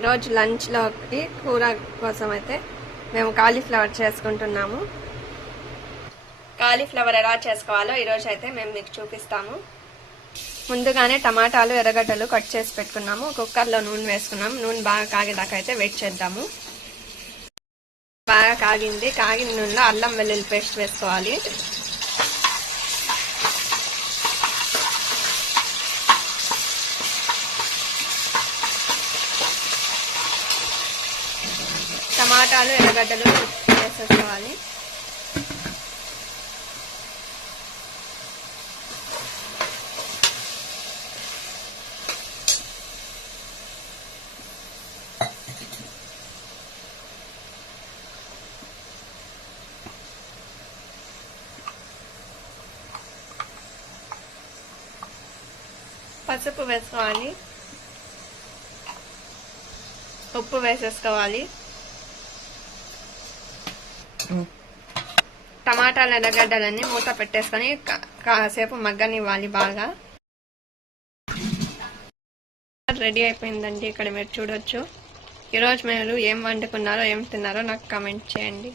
ఈరోజు లంచ్లోకి కూర కోసం అయితే మేము కాలీఫ్లవర్ చేసుకుంటున్నాము. కాలీఫ్లవర్ ఎలా చేసుకోవాలో ఈరోజు అయితే మేము మీకు చూపిస్తాము. ముందుగానే టమాటాలు ఎర్రగడ్డలు కట్ చేసి పెట్టుకున్నాము. కుక్కర్లో నూనె వేసుకున్నాము. నూనె బాగా కాగేదాకా అయితే వెయిట్ చేద్దాము. బాగా కాగింది. కాగిన నూనెలో అల్లం వెల్లుల్లి పేస్ట్ వేసుకోవాలి. టమాటాలు ఎర్రగడ్డలు వేసేసుకోవాలి. పసుపు వేసుకోవాలి. ఉప్పు వేసేసుకోవాలి. టమాటాలు ఎర్రగడ్డలన్నీ మూత పెట్టేసుకొని కాసేపు మగ్గనివ్వాలి. బాగా రెడీ అయిపోయిందండి. ఇక్కడ మీరు చూడొచ్చు. ఈరోజు మీరు ఏం వండుకున్నారో ఏం తిన్నారో నాకు కామెంట్ చేయండి.